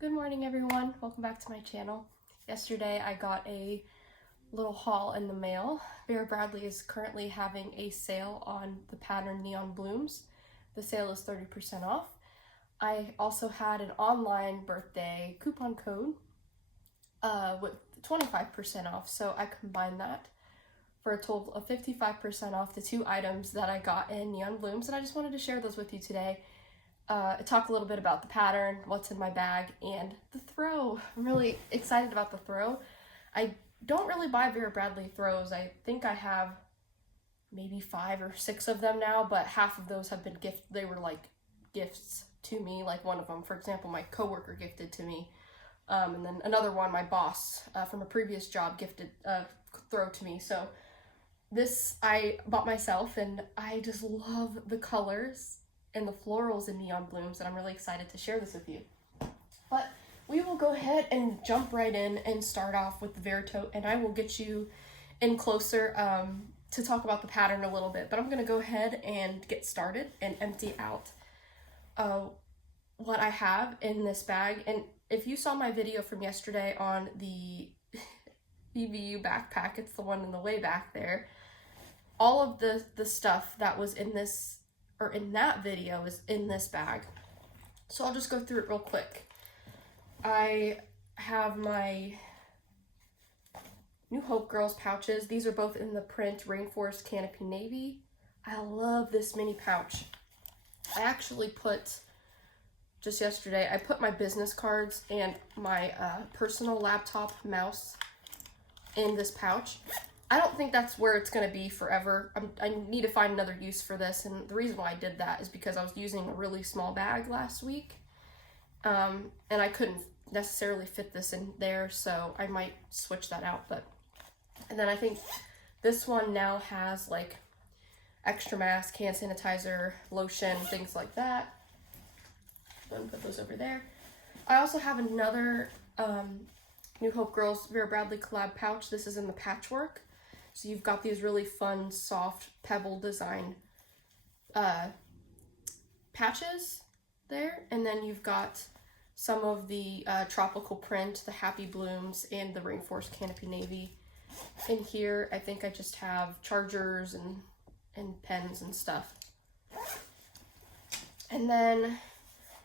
Good morning, everyone. Welcome back to my channel. Yesterday I got a little haul in the mail. Vera Bradley is currently having a sale on the pattern Neon Blooms. The sale is 30% off. I also had an online birthday coupon code with 25% off, so I combined that for a total of 55% off the two items that I got in Neon Blooms, and I just wanted to share those with you today. Talk a little bit about the pattern, what's in my bag, and the throw. I'm really excited about the throw. I don't really buy Vera Bradley throws. I think I have maybe 5 or 6 of them now, but half of those have been they were like gifts to me. Like one of them, for example, my coworker gifted to me. And then another one, my boss from a previous job gifted throw to me. So this I bought myself, and I just love the colors and the florals in Neon Blooms, and I'm really excited to share this with you. But we will go ahead and jump right in and start off with the Vera tote, and I will get you in closer to talk about the pattern a little bit, but I'm going to go ahead and get started and empty out what I have in this bag. And if you saw my video from yesterday on the BBU backpack, it's the one in the way back there, all of the stuff that was in this or in that video is in this bag. So I'll just go through it real quick. I have my New Hope Girls pouches. These are both in the print Rainforest Canopy Navy. I love this mini pouch. I actually put, just yesterday, I put my business cards and my personal laptop mouse in this pouch. I don't think that's where it's going to be forever. I need to find another use for this, and the reason why I did that is because I was using a really small bag last week, and I couldn't necessarily fit this in there, so I might switch that out. And then I think this one now has like extra mask, hand sanitizer, lotion, things like that. I'm gonna put those over there. I also have another New Hope Girls Vera Bradley collab pouch. This is in the patchwork. So you've got these really fun, soft, pebble design patches there. And then you've got some of the tropical print, the Happy Blooms, and the Rainforest Canopy Navy. In here, I think I just have chargers and pens and stuff. And then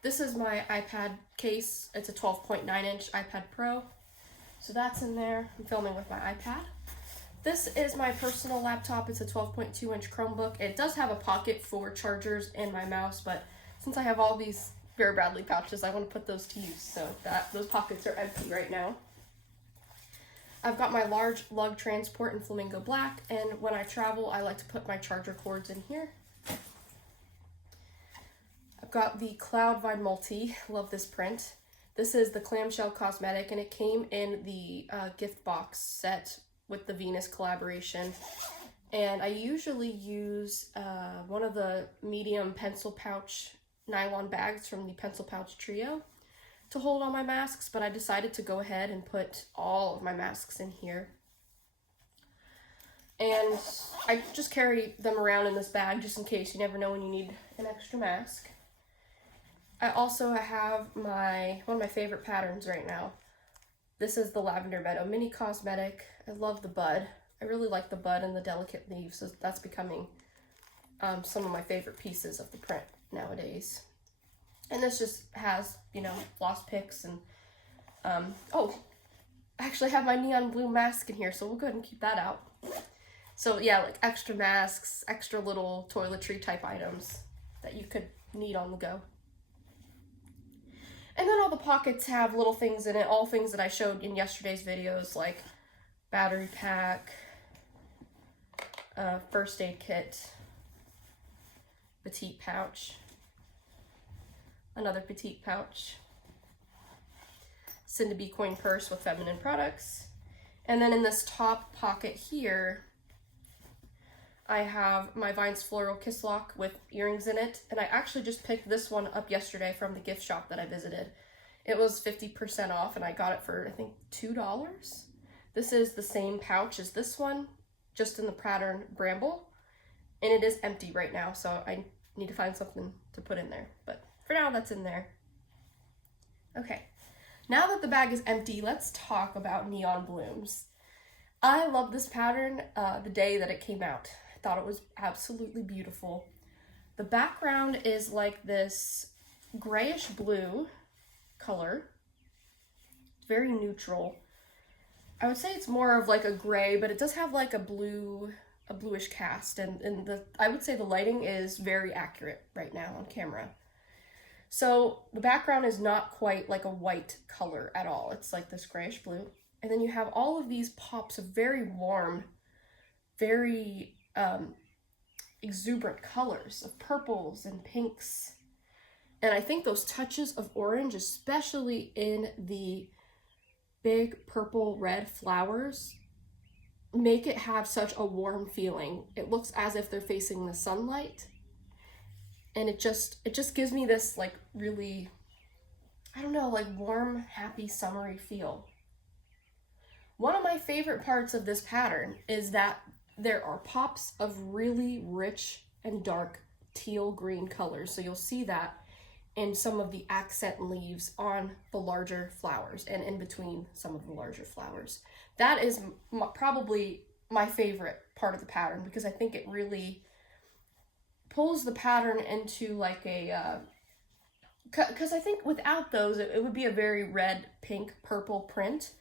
this is my iPad case. It's a 12.9-inch iPad Pro. So that's in there. I'm filming with my iPad. This is my personal laptop. It's a 12.2-inch Chromebook. It does have a pocket for chargers and my mouse, but since I have all these Vera Bradley pouches, I want to put those to use, so those pockets are empty right now. I've got my large lug transport in Flamingo Black, and when I travel, I like to put my charger cords in here. I've got the Cloud Vine Multi. Love this print. This is the clamshell cosmetic, and it came in the gift box set with the Venus collaboration. And I usually use one of the medium pencil pouch nylon bags from the Pencil Pouch Trio to hold all my masks, but I decided to go ahead and put all of my masks in here. And I just carry them around in this bag just in case. You never know when you need an extra mask. I also have one of my favorite patterns right now. This is the Lavender Meadow mini cosmetic. I love the bud. I really like the bud and the delicate leaves, so that's becoming some of my favorite pieces of the print nowadays. And this just has, floss picks and, oh, I actually have my Neon Blue mask in here, so we'll go ahead and keep that out. So yeah, like extra masks, extra little toiletry type items that you could need on the go. And then all the pockets have little things in it, all things that I showed in yesterday's videos, like battery pack, first aid kit, petite pouch, another petite pouch, Cindy coin purse with feminine products. And then in this top pocket here, I have my Vines Floral Kiss Lock with earrings in it, and I actually just picked this one up yesterday from the gift shop that I visited. It was 50% off, and I got it for, I think, $2. This is the same pouch as this one, just in the pattern Bramble, and it is empty right now, so I need to find something to put in there, but for now that's in there. Okay, Now that the bag is empty, let's talk about neon blooms. I love this pattern the day that it came out. I thought it was absolutely beautiful. The background is like this grayish blue color, very neutral. I would say it's more of like a gray, but it does have like a bluish cast, and I would say the lighting is very accurate right now on camera. So the background is not quite like a white color at all. It's like this grayish blue. And then you have all of these pops of very warm, very exuberant colors of purples and pinks. And I think those touches of orange, especially in the big purple red flowers, make it have such a warm feeling. It looks as if they're facing the sunlight. And it just gives me this like really, I don't know, like warm, happy, summery feel. One of my favorite parts of this pattern is that there are pops of really rich and dark teal green colors. So you'll see that in some of the accent leaves on the larger flowers and in between some of the larger flowers. That is probably my favorite part of the pattern, because I think it really pulls the pattern into like a, because I think without those, it would be a very red, pink, purple print.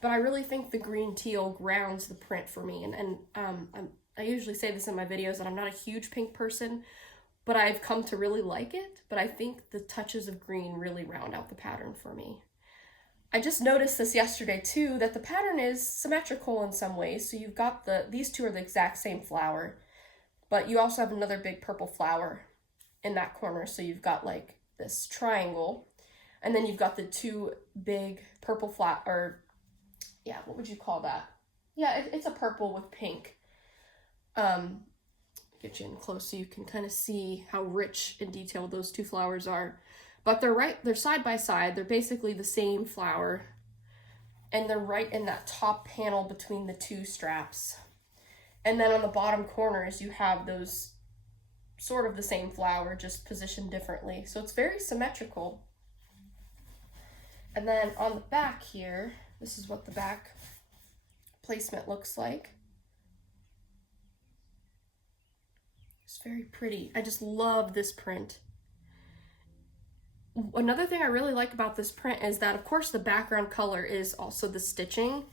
But I really think the green teal grounds the print for me. And I usually say this in my videos that I'm not a huge pink person, but I've come to really like it. But I think the touches of green really round out the pattern for me. I just noticed this yesterday too, that the pattern is symmetrical in some ways. So you've got these two are the exact same flower, but you also have another big purple flower in that corner. So you've got like this triangle, and then you've got the two big purple or yeah, what would you call that? Yeah, it's a purple with pink. Get you in close so you can kind of see how rich and detailed those two flowers are. But they're side by side. They're basically the same flower, and they're right in that top panel between the two straps. And then on the bottom corners, you have those sort of the same flower, just positioned differently. So it's very symmetrical. And then on the back here, this is what the back placement looks like. It's very pretty. I just love this print. Another thing I really like about this print is that, of course, the background color is also the stitching.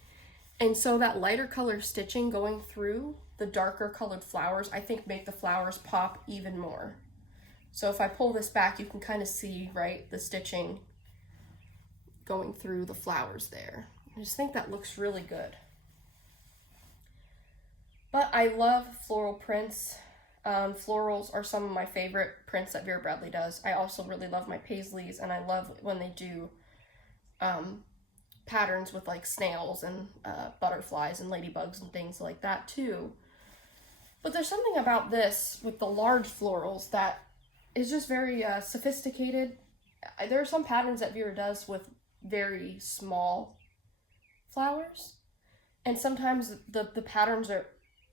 And so that lighter color stitching going through the darker colored flowers, I think make the flowers pop even more. So if I pull this back, you can kind of see, right, the stitching going through the flowers there. I just think that looks really good. But I love floral prints. Florals are some of my favorite prints that Vera Bradley does. I also really love my paisleys, and I love when they do patterns with like snails and butterflies and ladybugs and things like that too. But there's something about this with the large florals that is just very sophisticated. There are some patterns that Vera does with very small flowers, and sometimes the patterns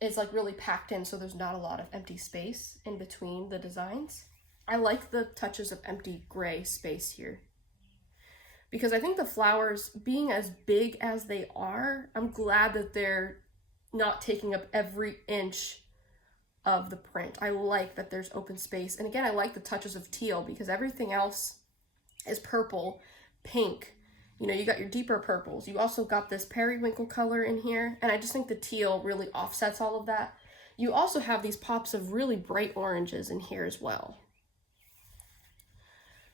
is like really packed in, so there's not a lot of empty space in between the designs. I like the touches of empty gray space here, because I think the flowers, being as big as they are, I'm glad that they're not taking up every inch of the print. I like that there's open space. And again, I like the touches of teal, because everything else is purple, pink. You know, you got your deeper purples. You also got this periwinkle color in here. And I just think the teal really offsets all of that. You also have these pops of really bright oranges in here as well.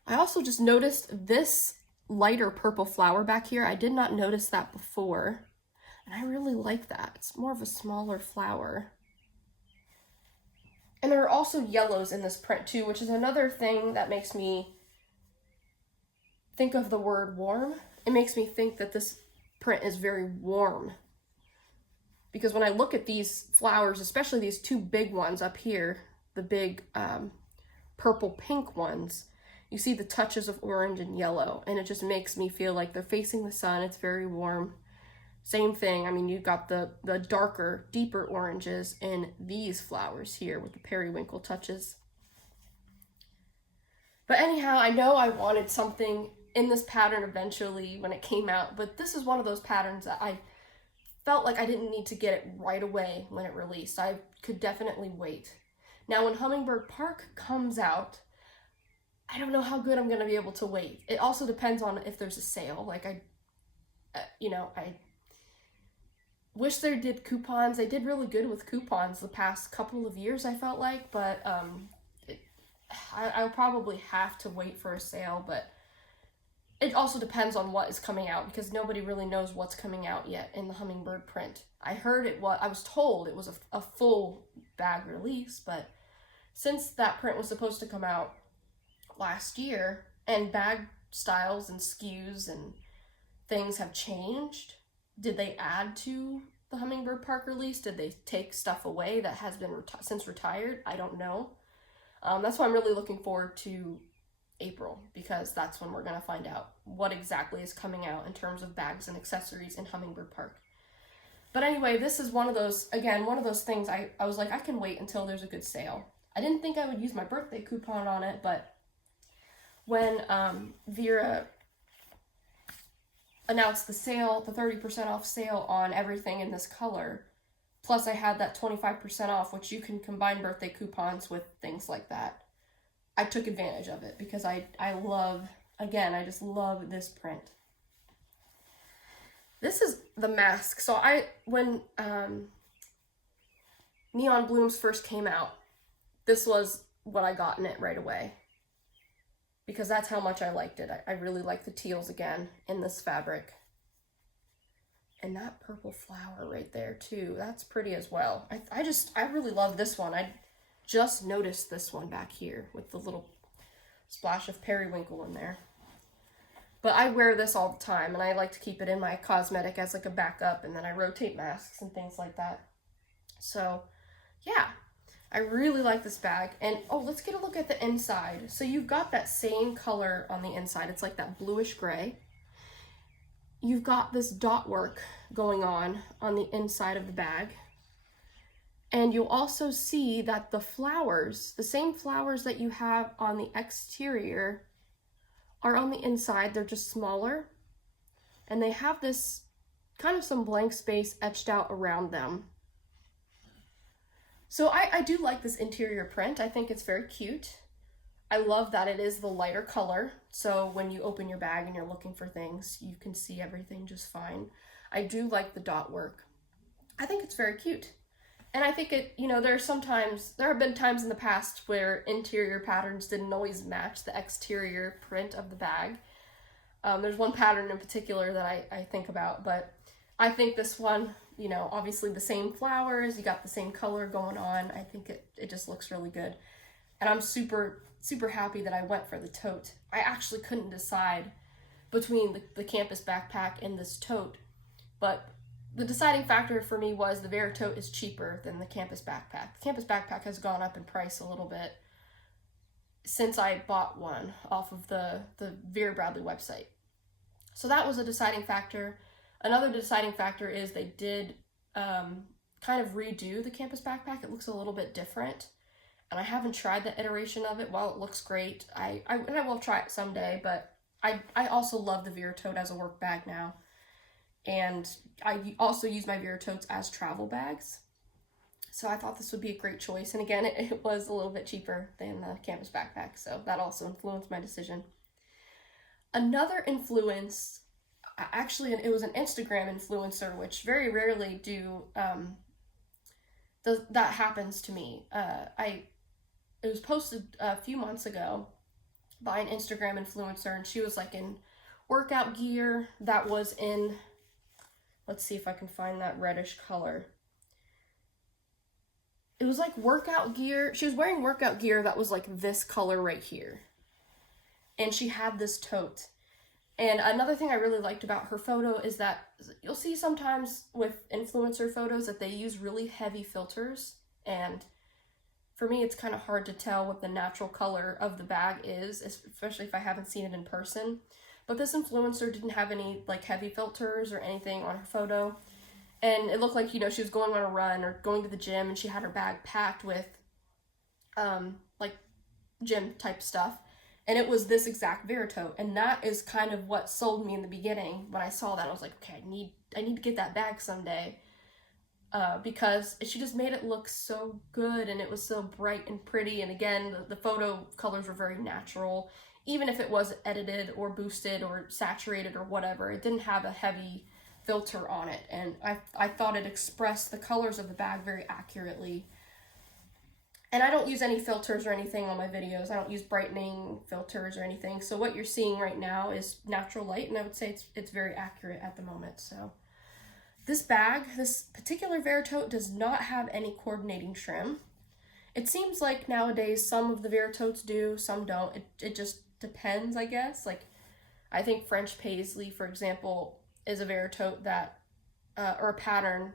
I also just noticed this lighter purple flower back here. I did not notice that before. And I really like that. It's more of a smaller flower. And there are also yellows in this print too, which is another thing that makes me think of the word warm. It makes me think that this print is very warm. Because when I look at these flowers, especially these two big ones up here, the big purple pink ones, you see the touches of orange and yellow, and it just makes me feel like they're facing the sun. It's very warm. Same thing, I mean, you've got the darker, deeper oranges in these flowers here with the periwinkle touches. But anyhow, I know I wanted something in this pattern eventually when it came out, but this is one of those patterns that I felt like I didn't need to get it right away when it released. I could definitely wait. Now when Hummingbird Park comes out, I don't know how good I'm going to be able to wait. It also depends on if there's a sale. Like I wish they did coupons. They did really good with coupons the past couple of years, I felt like, but I'll probably have to wait for a sale, but it also depends on what is coming out because nobody really knows what's coming out yet in the Hummingbird print. I was told it was a full bag release, but since that print was supposed to come out last year and bag styles and SKUs and things have changed, did they add to the Hummingbird Park release? Did they take stuff away that has been since retired? I don't know. That's why I'm really looking forward to April, because that's when we're going to find out what exactly is coming out in terms of bags and accessories in Hummingbird Park. But anyway, this is one of those things I was like, I can wait until there's a good sale. I didn't think I would use my birthday coupon on it, but when Vera announced the sale, the 30% off sale on everything in this color, plus I had that 25% off, which you can combine birthday coupons with things like that, I took advantage of it because I just love this print. This is the mask. So when Neon Blooms first came out, this was what I got in it right away, because that's how much I liked it. I really like the teals again in this fabric. And that purple flower right there too, that's pretty as well. I really love this one. I just noticed this one back here with the little splash of periwinkle in there. But I wear this all the time, and I like to keep it in my cosmetic as like a backup, and then I rotate masks and things like that. So yeah, I really like this bag. And oh, let's get a look at the inside. So you've got that same color on the inside. It's like that bluish gray. You've got this dot work going on the inside of the bag. And you'll also see that the flowers, the same flowers that you have on the exterior, are on the inside. They're just smaller. And they have this kind of some blank space etched out around them. So I do like this interior print. I think it's very cute. I love that it is the lighter color. So when you open your bag and you're looking for things, you can see everything just fine. I do like the dot work. I think it's very cute. And I think there have been times in the past where interior patterns didn't always match the exterior print of the bag. There's one pattern in particular that I think about, but I think this one, obviously the same flowers, you got the same color going on. I think it just looks really good. And I'm super, super happy that I went for the tote. I actually couldn't decide between the campus backpack and this tote, but the deciding factor for me was the Vera tote is cheaper than the campus backpack. The campus backpack has gone up in price a little bit since I bought one off of the Vera Bradley website. So that was a deciding factor. Another deciding factor is they did kind of redo the campus backpack. It looks a little bit different. And I haven't tried the iteration of it. While it looks great, I will try it someday, but I also love the Vera tote as a work bag now. And I also use my Vera totes as travel bags. So I thought this would be a great choice. And again, it was a little bit cheaper than the campus backpack. So that also influenced my decision. Another influence, actually, it was an Instagram influencer, which very rarely that happens to me. It was posted a few months ago by an Instagram influencer, and she was like in workout gear that was in, let's see if I can find that reddish color. It was like workout gear. She was wearing workout gear that was like this color right here. And she had this tote. And another thing I really liked about her photo is that you'll see sometimes with influencer photos that they use really heavy filters. And for me, it's kind of hard to tell what the natural color of the bag is, especially if I haven't seen it in person. But this influencer didn't have any like heavy filters or anything on her photo. And it looked like, she was going on a run or going to the gym, and she had her bag packed with like gym type stuff. And it was this exact Vera tote, and that is kind of what sold me in the beginning. When I saw that, I was like, okay, I need to get that bag someday. Because she just made it look so good, and it was so bright and pretty, and again, the photo colors were very natural. Even if it was edited or boosted or saturated or whatever, it didn't have a heavy filter on it, and I thought it expressed the colors of the bag very accurately. And I don't use any filters or anything on my videos. I don't use brightening filters or anything, so what you're seeing right now is natural light, and I would say it's very accurate at the moment. So this bag, this particular Vera tote, does not have any coordinating trim. It seems like nowadays some of the Vera totes do, some don't. It just depends, I guess. Like, I think French Paisley, for example, is a Vera tote that, or a pattern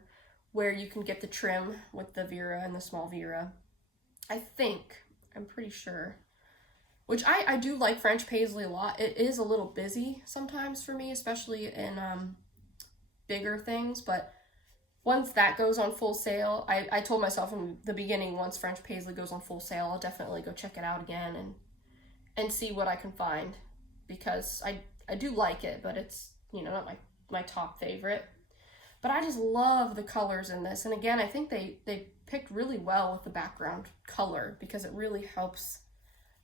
where you can get the trim with the Vera and the small Vera. I'm pretty sure. Which I do like French Paisley a lot. It is a little busy sometimes for me, especially in bigger things, but once that goes on full sale, I told myself in the beginning, once French Paisley goes on full sale, I'll definitely go check it out again and see what I can find, because I do like it, but it's, you know, not my top favorite. But I just love the colors in this, and again, I think they picked really well with the background color, because it really helps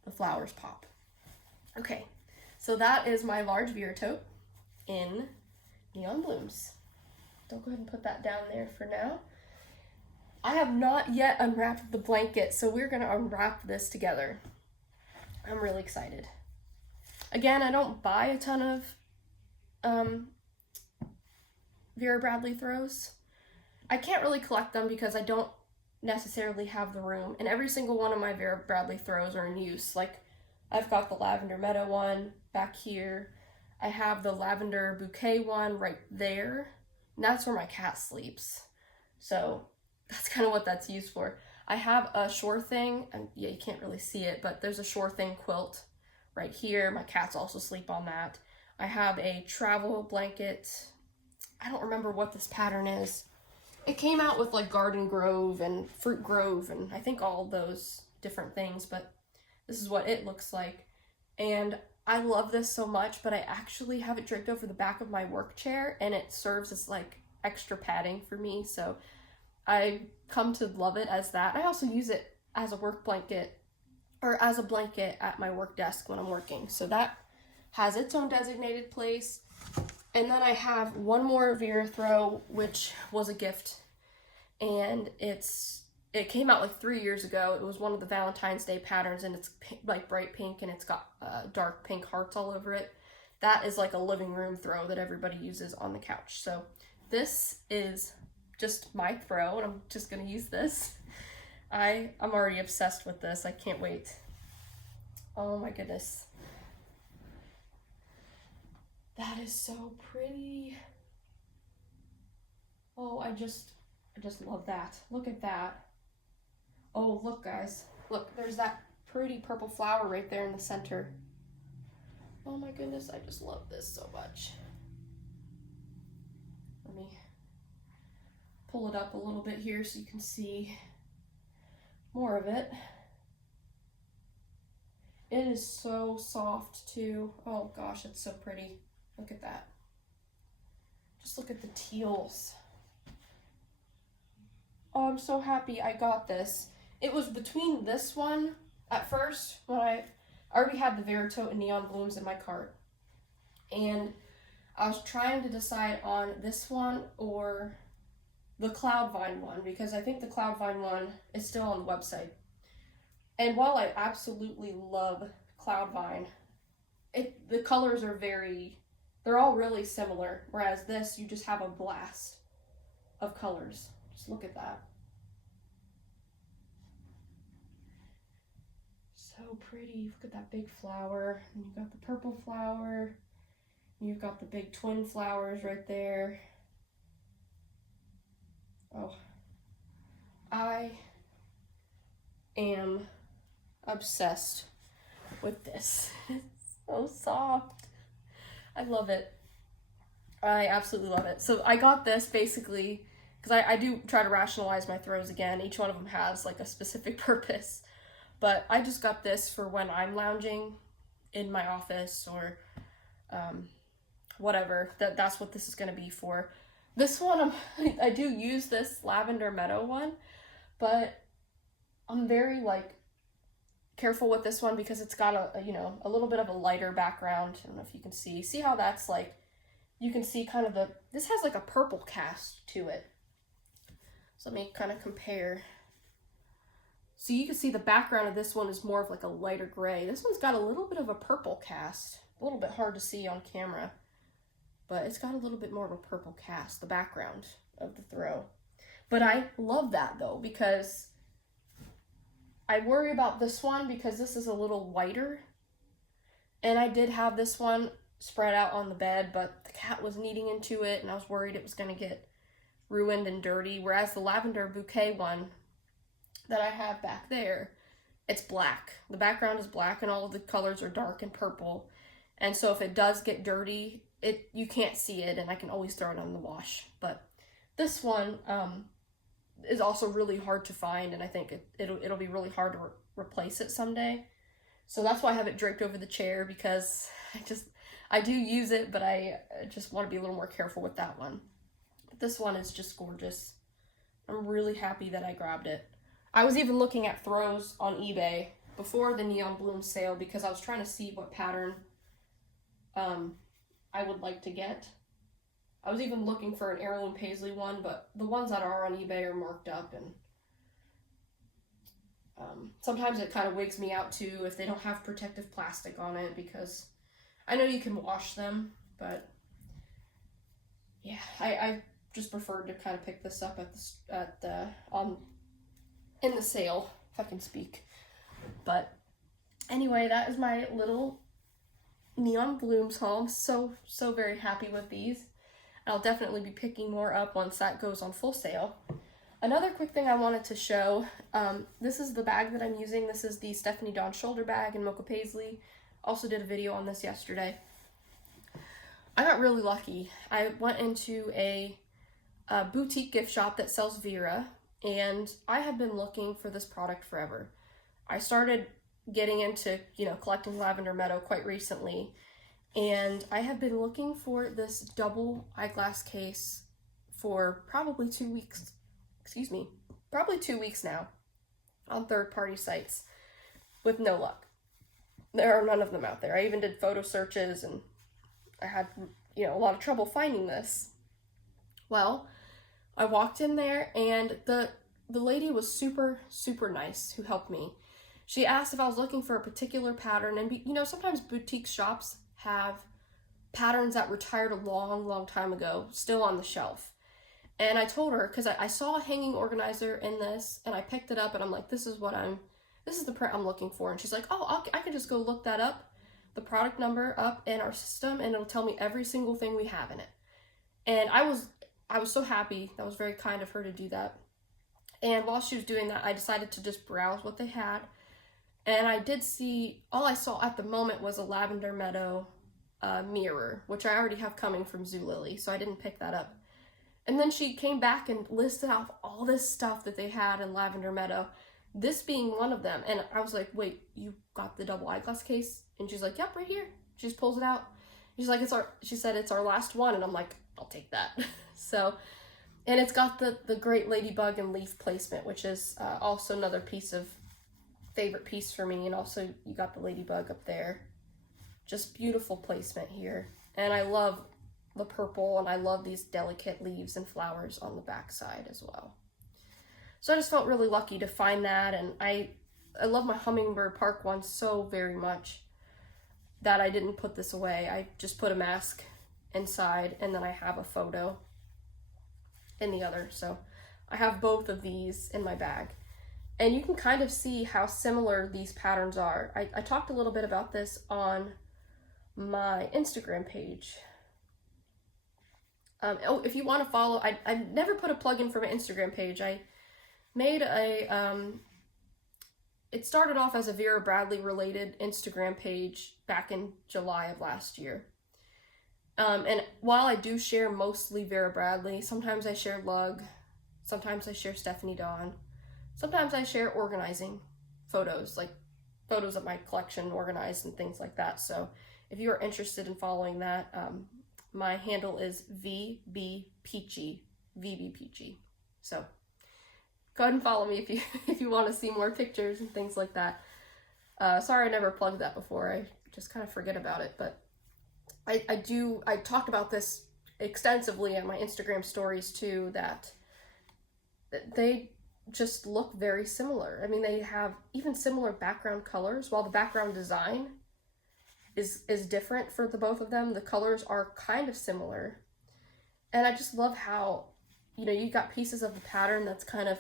the flowers pop. Okay, so that is my large Vera tote in Neon Blooms. I'll go ahead and put that down there for now. I have not yet unwrapped the blanket, so we're going to unwrap this together. I'm really excited. Again, I don't buy a ton of Vera Bradley throws. I can't really collect them because I don't necessarily have the room, and every single one of my Vera Bradley throws are in use. Like, I've got the Lavender Meadow one back here. I have the Lavender Bouquet one right there. And that's where my cat sleeps. So that's kind of what that's used for. I have a Sure Thing, and yeah, you can't really see it, but there's a Sure Thing quilt right here. My cats also sleep on that. I have a travel blanket. I don't remember what this pattern is. It came out with like Garden Grove and Fruit Grove and I think all those different things, but this is what it looks like. And I love this so much, but I actually have it draped over the back of my work chair, and it serves as like extra padding for me, so I come to love it as that. I also use it as a work blanket, or as a blanket at my work desk when I'm working, so that has its own designated place. And then I have one more Vera throw, which was a gift, and it came out like 3 years ago. It was one of the Valentine's Day patterns, and it's like bright pink, and it's got dark pink hearts all over it. That is like a living room throw that everybody uses on the couch. So this is just my throw, and I'm just gonna use this. I'm already obsessed with this. I can't wait. Oh my goodness. That is so pretty. Oh, I just love that. Look at that. Oh, look guys, look, there's that pretty purple flower right there in the center. Oh my goodness, I just love this so much. Let me pull it up a little bit here so you can see more of it. It is so soft too. Oh gosh, it's so pretty. Look at that. Just look at the teals. Oh, I'm so happy I got this. It was between this one at first, when I already had the Vera tote and Neon Blooms in my cart, and I was trying to decide on this one or the Cloud Vine one, because I think the Cloud Vine one is still on the website. And while I absolutely love Cloud Vine, the colors are they're all really similar, whereas this, you just have a blast of colors. Just look at that. So pretty. Look at that big flower. And you've got the purple flower. And you've got the big twin flowers right there. Oh, I am obsessed with this. It's so soft. I love it. I absolutely love it. So I got this basically because I do try to rationalize my throws again. Each one of them has like a specific purpose. But I just got this for when I'm lounging in my office or whatever. That's what this is going to be for. This one, I do use this Lavender Meadow one, but I'm very like careful with this one because it's got a little bit of a lighter background. I don't know if you can see how that's like, you can see kind of this has like a purple cast to it. So let me kind of compare. So you can see the background of this one is more of like a lighter gray. This one's got a little bit of a purple cast. A little bit hard to see on camera, but it's got a little bit more of a purple cast, the background of the throw. But I love that though, because I worry about this one because this is a little whiter. And I did have this one spread out on the bed, but the cat was kneading into it and I was worried it was going to get ruined and dirty. Whereas the Lavender Bouquet one that I have back there, it's black. The background is black and all of the colors are dark and purple. And so if it does get dirty, you can't see it and I can always throw it on the wash. But this one is also really hard to find, and I think it'll be really hard to replace it someday. So that's why I have it draped over the chair, because I do use it, but I just want to be a little more careful with that one. But this one is just gorgeous. I'm really happy that I grabbed it. I was even looking at throws on eBay before the Neon Bloom sale because I was trying to see what pattern I would like to get. I was even looking for an heirloom paisley one, but the ones that are on eBay are marked up, and sometimes it kind of wigs me out too if they don't have protective plastic on it, because I know you can wash them, but yeah, I just preferred to kind of pick this up in the sale, if I can speak. But anyway, that is my little Neon Blooms haul. I'm so very happy with these. I'll definitely be picking more up once that goes on full sale. Another quick thing I wanted to show, this is the bag that I'm using. This is the Stephanie Dawn shoulder bag in Mocha Paisley. Also did a video on this yesterday. I got really lucky. I went into a boutique gift shop that sells Vera, and I have been looking for this product forever. I started getting into, collecting Lavender Meadow quite recently, and I have been looking for this double eyeglass case for probably 2 weeks. Probably 2 weeks now on third-party sites with no luck. There are none of them out there. I even did photo searches and I had, a lot of trouble finding this. Well, I walked in there and the lady was super nice who helped me. She asked if I was looking for a particular pattern, and sometimes boutique shops have patterns that retired a long time ago still on the shelf. And I told her, because I saw a hanging organizer in this, and I picked it up, and I'm like, this is the print I'm looking for. And she's like, oh, I can just go look that up, the product number up in our system, and it'll tell me every single thing we have in it. And I was so happy. That was very kind of her to do that. And while she was doing that, I decided to just browse what they had. And I did see, all I saw at the moment was a Lavender Meadow mirror, which I already have coming from Zulily, so I didn't pick that up. And then she came back and listed off all this stuff that they had in Lavender Meadow, this being one of them. And I was like, wait, you got the double eyeglass case? And she's like, yep, right here. She just pulls it out. She's like, she said it's our last one. And I'm like, I'll take that. So, and it's got the great ladybug and leaf placement, which is also another favorite piece for me. And also you got the ladybug up there. Just beautiful placement here. And I love the purple, and I love these delicate leaves and flowers on the back side as well. So I just felt really lucky to find that, and I love my Hummingbird Park one so very much that I didn't put this away. I just put a mask inside, and then I have a photo in the other. So I have both of these in my bag. And you can kind of see how similar these patterns are. I talked a little bit about this on my Instagram page. If you want to follow, I never put a plug in for my Instagram page. I made it started off as a Vera Bradley related Instagram page back in July of last year. And while I do share mostly Vera Bradley, sometimes I share Lug, sometimes I share Stephanie Dawn, sometimes I share organizing photos, like photos of my collection organized and things like that. So if you are interested in following that, my handle is VBPeachy. So go ahead and follow me if you if you want to see more pictures and things like that. Sorry I never plugged that before. I just kind of forget about it, but I talked about this extensively on my Instagram stories too, that they just look very similar. I mean, they have even similar background colors. While the background design is different for the both of them, the colors are kind of similar. And I just love how, you know, you got pieces of the pattern that's kind of,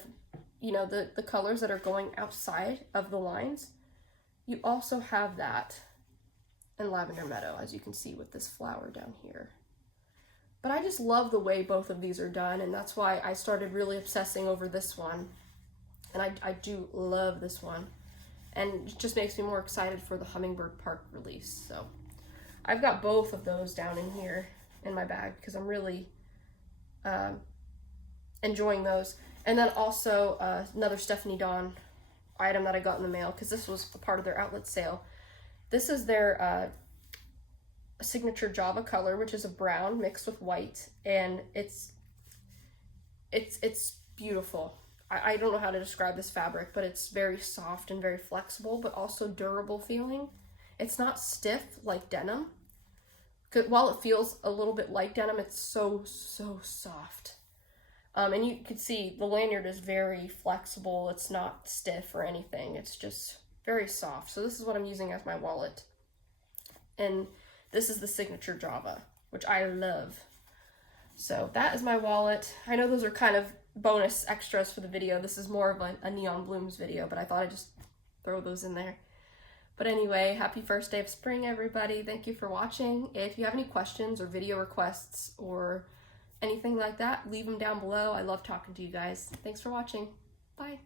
you know, the colors that are going outside of the lines. You also have that in Lavender Meadow, as you can see with this flower down here. But I just love the way both of these are done, and that's why I started really obsessing over this one. And I do love this one. And it just makes me more excited for the Hummingbird Park release. So I've got both of those down in here in my bag because I'm really enjoying those. And then also another Stephanie Dawn item that I got in the mail, because this was a part of their outlet sale. This is their signature Java color, which is a brown mixed with white, and it's beautiful. I don't know how to describe this fabric, but it's very soft and very flexible, but also durable feeling. It's not stiff like denim. While it feels a little bit like denim, it's so soft. And you can see the lanyard is very flexible. It's not stiff or anything. It's just very soft. So this is what I'm using as my wallet. And this is the signature Java, which I love. So that is my wallet. I know those are kind of bonus extras for the video. This is more of a Neon Blooms video, but I thought I'd just throw those in there. But anyway, happy first day of spring, everybody. Thank you for watching. If you have any questions or video requests or anything like that, leave them down below. I love talking to you guys. Thanks for watching. Bye.